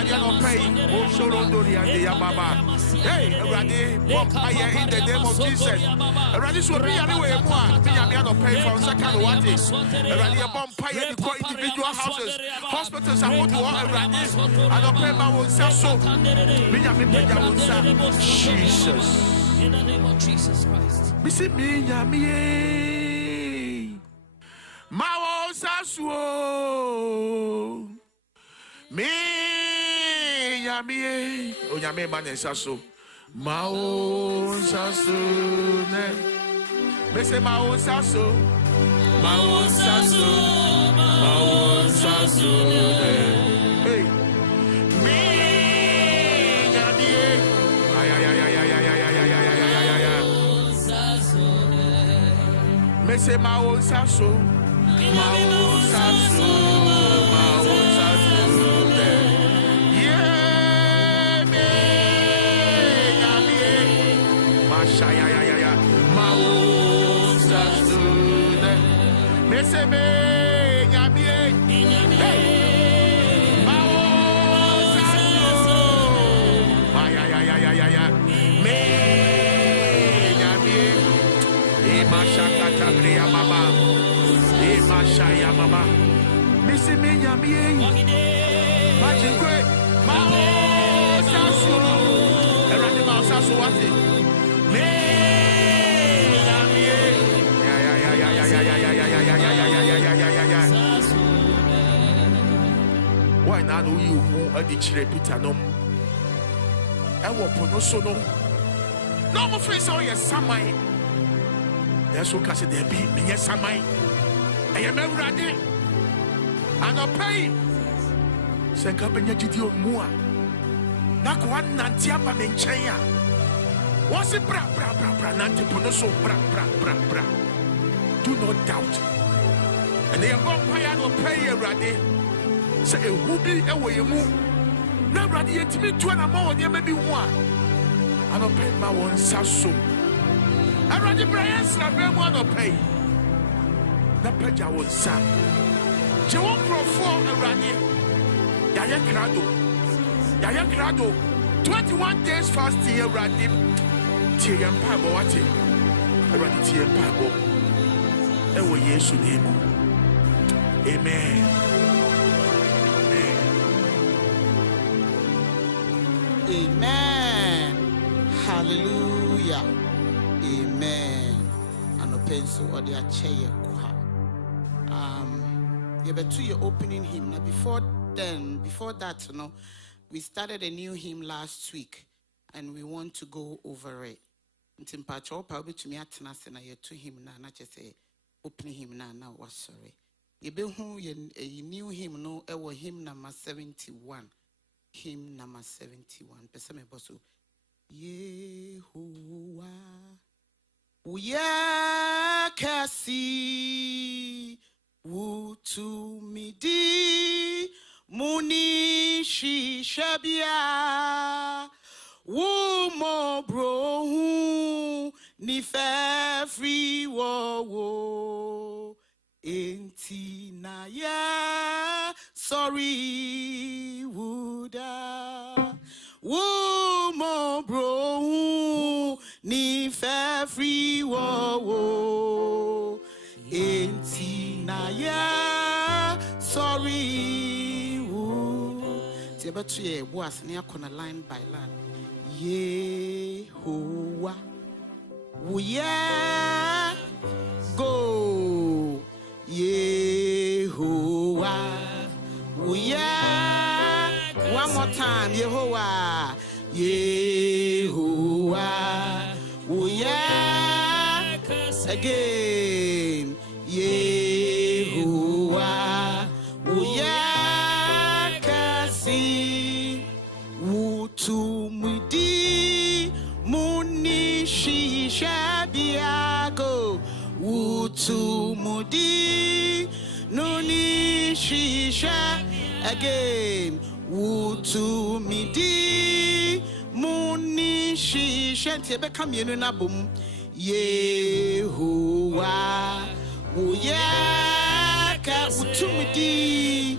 Eradi no pay. Oh, Shorondori and the Yababa. Hey, Eradi, Bompire in the name of Jesus. Eradi should be anyway. Me no pay for second what is. Eradi Bompire the individual houses, hospitals. I want to all Eradi. I don't pay my own so. Jesus. In the name of Jesus Christ. Missy me, Yami. Mao Sasso. Me, Yami. Oh, Yami, man, Sasso. Mao Sasso. Me say Mao Sasso. Mao Sasso. Mao Sasso. Hey. Me, Yami. Me say my own sasso, my own sasso, my own sasso. Yeah, me, yeah, my own sasso. Me say me, yeah, hey, my own sasso. Yeah, me. Mashakatabriya mama, Mashaya mama, Missy Minyami, Majikwe, Mao Sasu, Eranimal Sasuati, Minyami, why not do you move a ditch repeatanum? I will put no sono. No more face on your samai. That's what I said. There be me yes, I am ready. And I'll pay. Say, Cabin, you do more. Not one Nantiapa Menchaya. Was it bra Nanti Ponoso bra. Do not doubt. And they are going to pay you ready. Say, who be away you move. Now, ready to me 2 and more, there may be one. And I'll pay my one sasso. I ran the Brian's not very one to pay. The Peja was Sam. You won't grow for a running. Yaya Crado. 21 days fast here, Randy. Tea and Pabo, what it? I ran the tea and Pabo. And we yes, name. Amen. Amen. Hallelujah. Amen. And a pencil or the chair. You better your opening hymn. Now before that, we started a new hymn last week, and we want to go over it. Until Pacho probably to me at Nasana to him now, not just say opening hymn now was sorry. You be who a new hymn, no, our hymn number 71. Hymn number 71. Pesame Bosu. Yehovah. Uya kasi utumidi munishi shabia wumo brohu ni free wo enti na ya sorry wuda wumo brohu ni free wo enti na ya sorry wo tiba to ye boas ne akona line by line Yehovah yeah go Yehovah yeah one more time Yehovah Yehovah yeah again Yehovah yeah kasi utumidi munishi shabiago utumudi nuni shisha again utumidi muni shisha tiebe kamienu na bum Yehovah uyaka utumidi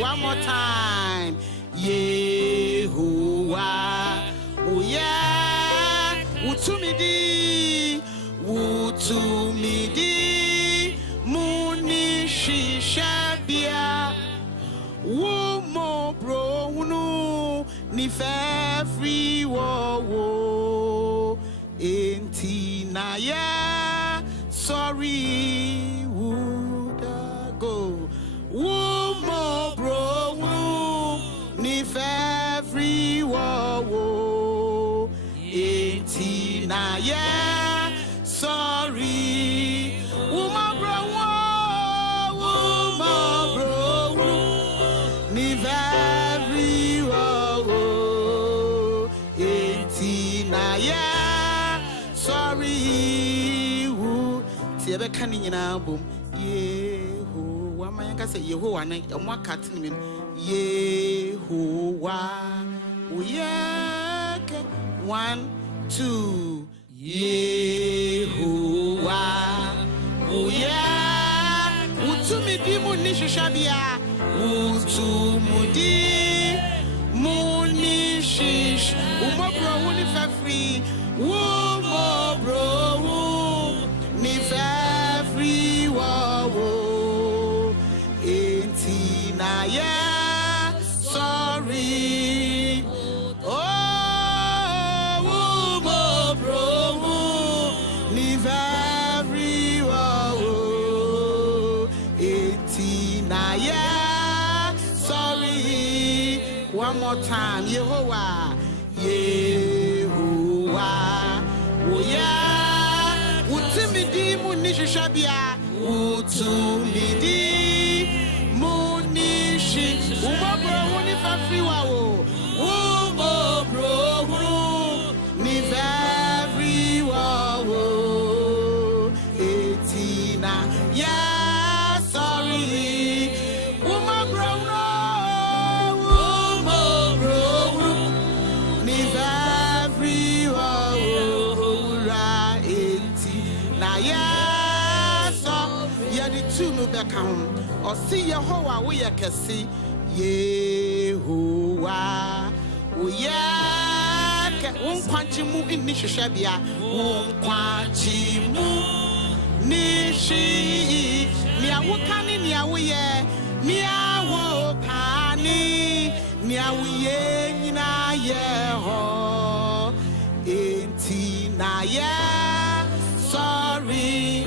One more time. Yehovah. Oh yeah. Utumidi. Utumidi. Muni shishabia. Womo bro unu. Ni free wo. Enti na ya. Sorry. Would I go? Womo bro unu. Ni free wo. Enti na ya. Sorry. Womo bro unu. Ni free wo. Enti na ya. Sorry. Tiebe kani na bom. Yehovah. Mayanga say Yehovah na omwakati ni Yehovah. Uyeke. 1, 2. Yehovah. Uya. Utumidi munishishabia. Utumudi munishish. Umobro unifafri. Umobro unifafri wo. Entina ya. Sorry. Oh, umobro unifafri wo. Entina ya. Sorry. One more time. Yehovah. Yehovah. Oh yeah. Utumidi munishishabia. Utumidi munishi. Umobro unifafri wo. Umobro unifafri wo. Etina ya. Sorry. Umobro unifafri wo. Na ya so ya di tunu beka ho o si Yehovah wo ye kesi Yehovah wo ya ke won kwanchi mu ni hwehwabia won kwanchi mu ni shi ni awokani ni awoye ni awokani ni awoye nyina ye ho enti na ya. Sorry.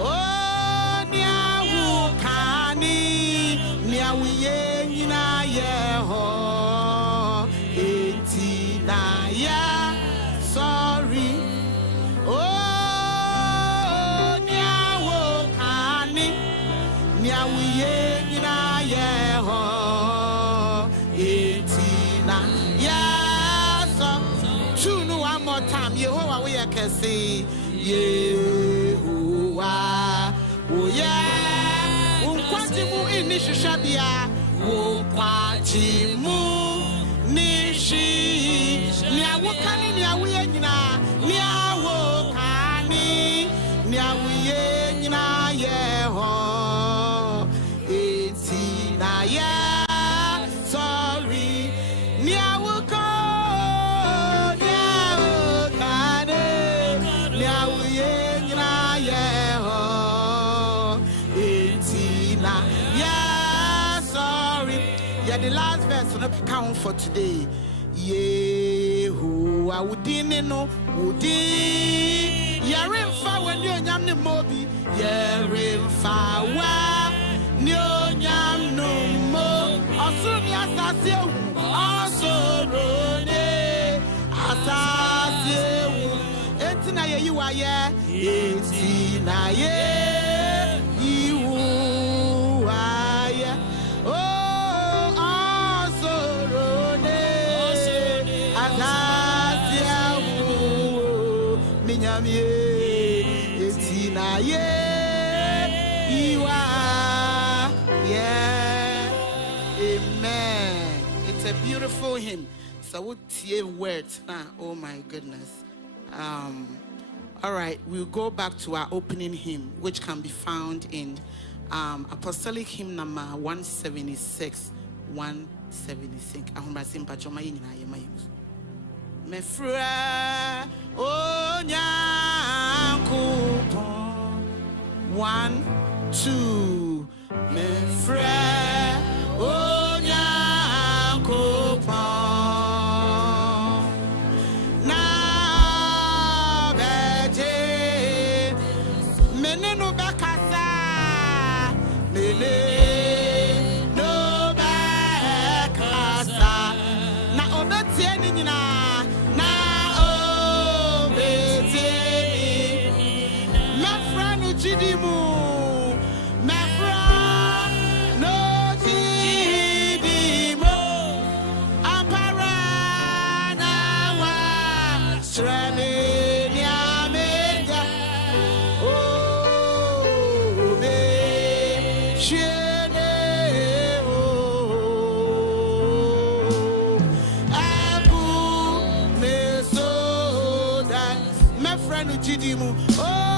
Oh, niawu kani, niawu ye nyina ye ho, enti na ya. Sorry. Oh, niawu kani, niawu ye nyina ye ho, enti na ya. So, tune one more time. Yehovah we can see. Yehovah, oh yeah. Unkwajimu inishishabia. Unkwajimu nishi. Niawukani niawiye nyina. Niawukani niawiye nyina yeho. Eti na ya. Sorry. Niawukani. The last verse on the count for today. Yehovah udini no udi. Yarimfa when you nyam ne mobi. Yarimfa wa nyo nyam no mo. Asuni asase hu. Asorone asase hu. Etina ye yiwa ye. Etina ye yiwa ye. Oh. Etina ye iwa yeah. Amen. It's a beautiful hymn. So what tie words now? Oh my goodness. All right, we'll go back to our opening hymn, which can be found in Apostolic Hymn number 176. 176. Mefra onyankopon 1 2 Mefra onyankopon na beje menenu bekasa mele no bekasa na obetie ni nyina Chidimu, Mefra, no Chidimu, Amparana, Strania, Media, oh, be Shene, oh, Abu, Mesoda, Mefra, no Chidimu, oh.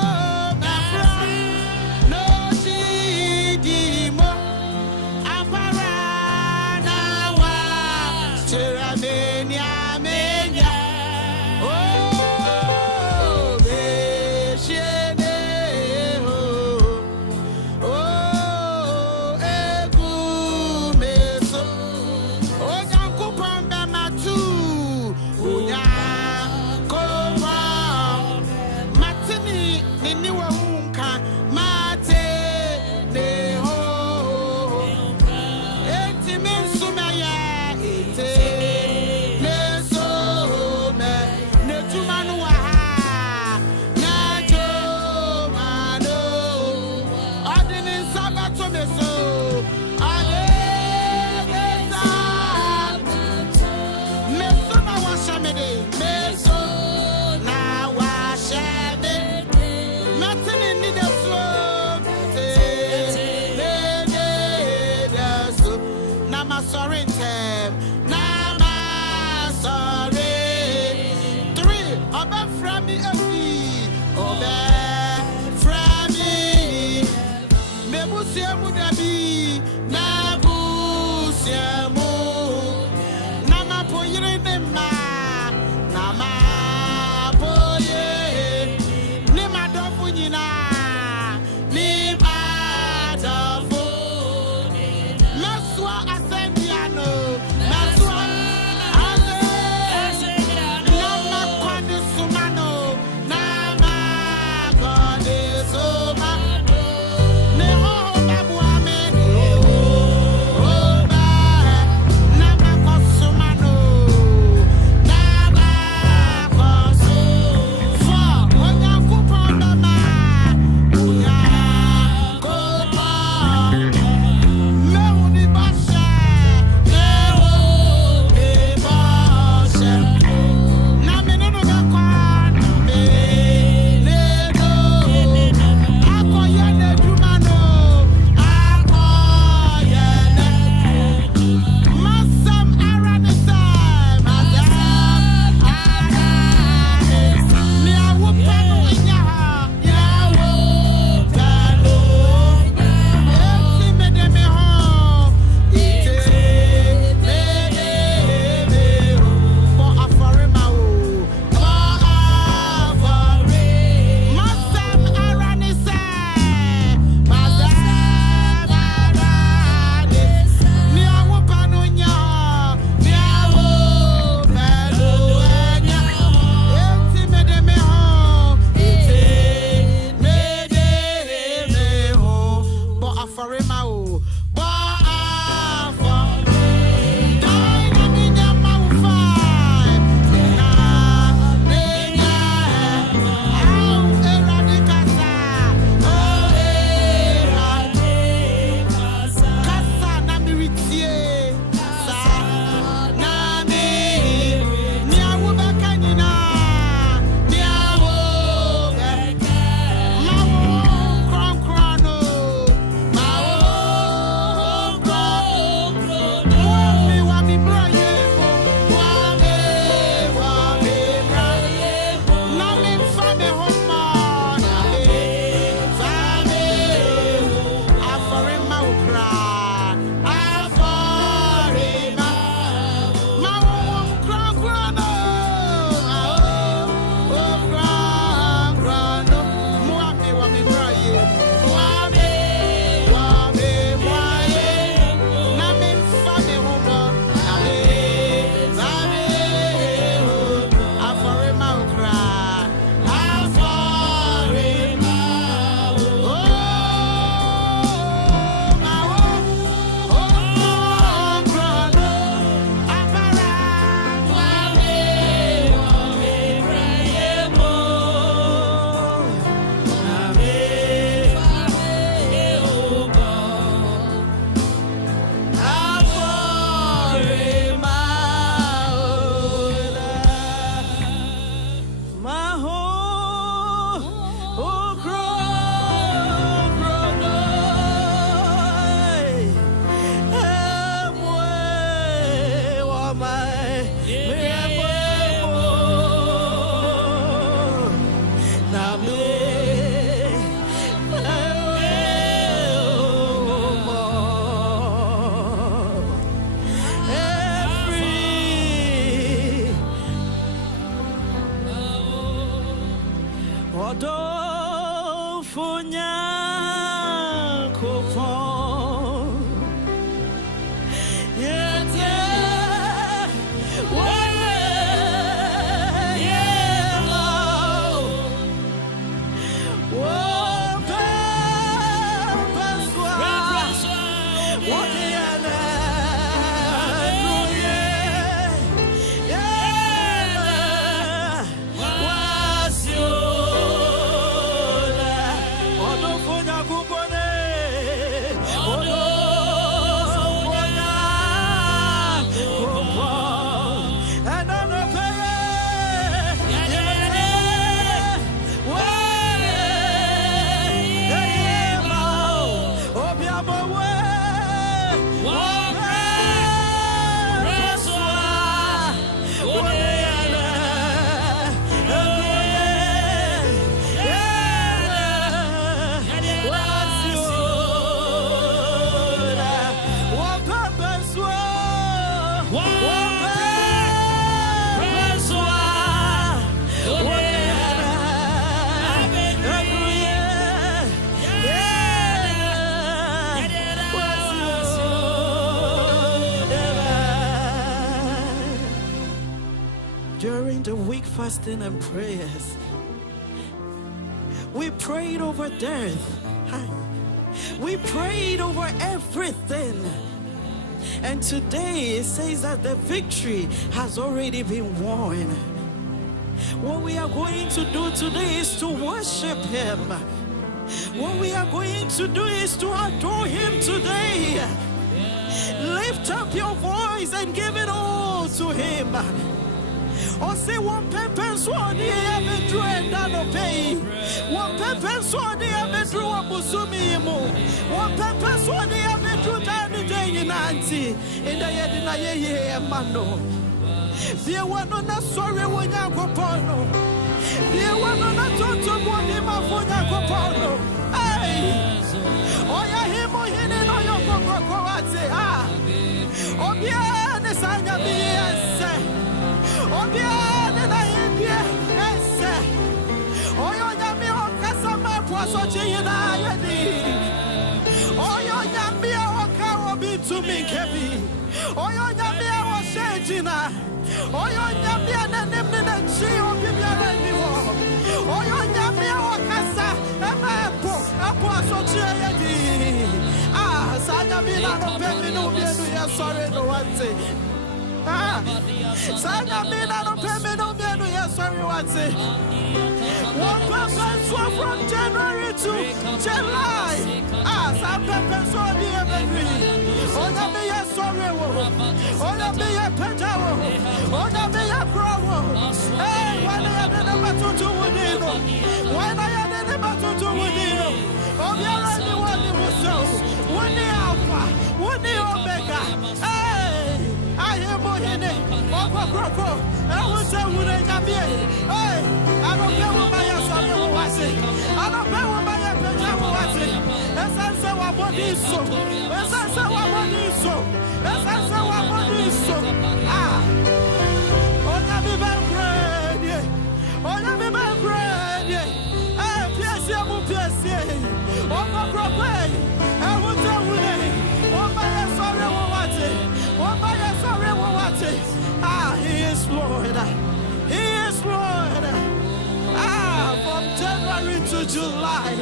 Odofunya Kopo. During the week fasting and prayers, we prayed over death. We prayed over everything. And today it says that the victory has already been won. What we are going to do today is to worship Him. What we are going to do is to adore Him today. Lift up your voice and give it all to Him. Or say one pepper sword here bedru and no pay. One pepper sword here bedru abusumi mo. One pepper sword here bedru tani day in auntie. In the year na ye mano. There were no sorry when you go porno. There were no tonto body ma for you go porno. Hey, oh ya him oh him no yo go ah. Oh yeah, the sanya be yes. Oh yeah, the India yes. Oh yo nyami o kasama poso china yedi. Oh yo nyami o ka obi to me kebi. Oh yo nyami o shejina. Oh yo nyami na nemne na chi obi biara ni wo. Oh yo nyami o kasa apo so china yedi. Ah, sanya mi na no pepi no bienu ya sorry no wante. Sanya mina no peme no mienu yes sorry what's it. One person from January to July. Some people so near me. Oh na me yes sorry wo. Oh na me yes pejawo. Oh na me yes growo. Hey, why na ya na matutu wudino? Why na ya na matutu wudino? Oh ya ni wani muso. Wani alpha, wani omega. Hey, I am Mohine, Opa Crocco, I will say, would I not be? Hey, I don't care what my son was saying. I don't care what my pajama was saying. As I say, what body is so. As I say, what body is so. As I say, what body is so. Ah, on a be back bread, yeah. On a be back bread, yeah. Hey, Pierce, Opa Crocco, I will tell you, oh, my sorry, what it. Ah, He is Lord. He is Lord. Ah, from January to July.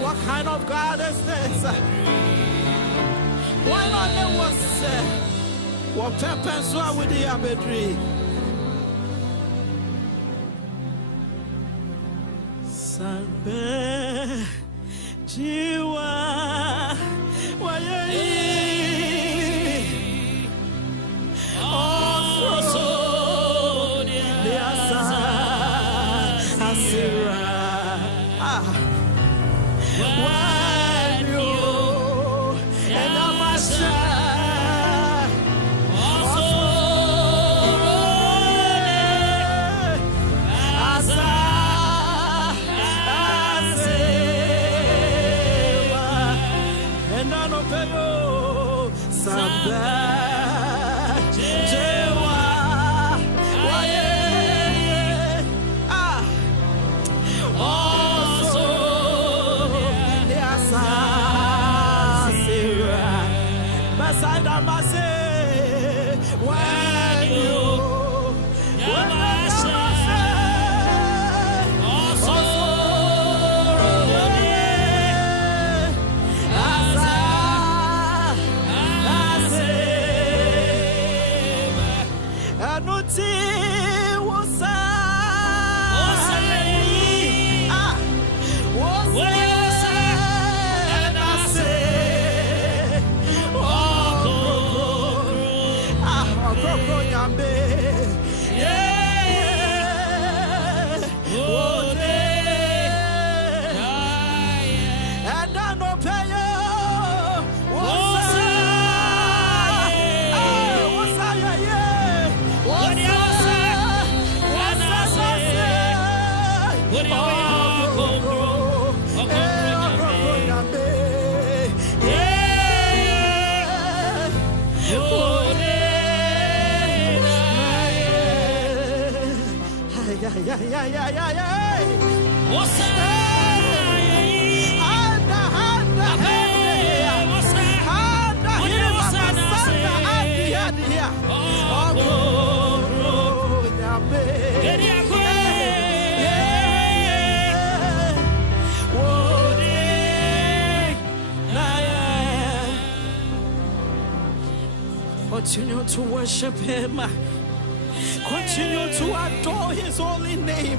What kind of God is this? Why not there was what purpose with the abedry? Sanbe Jiwa Waye. Continue to worship him. Continue to adore his holy name.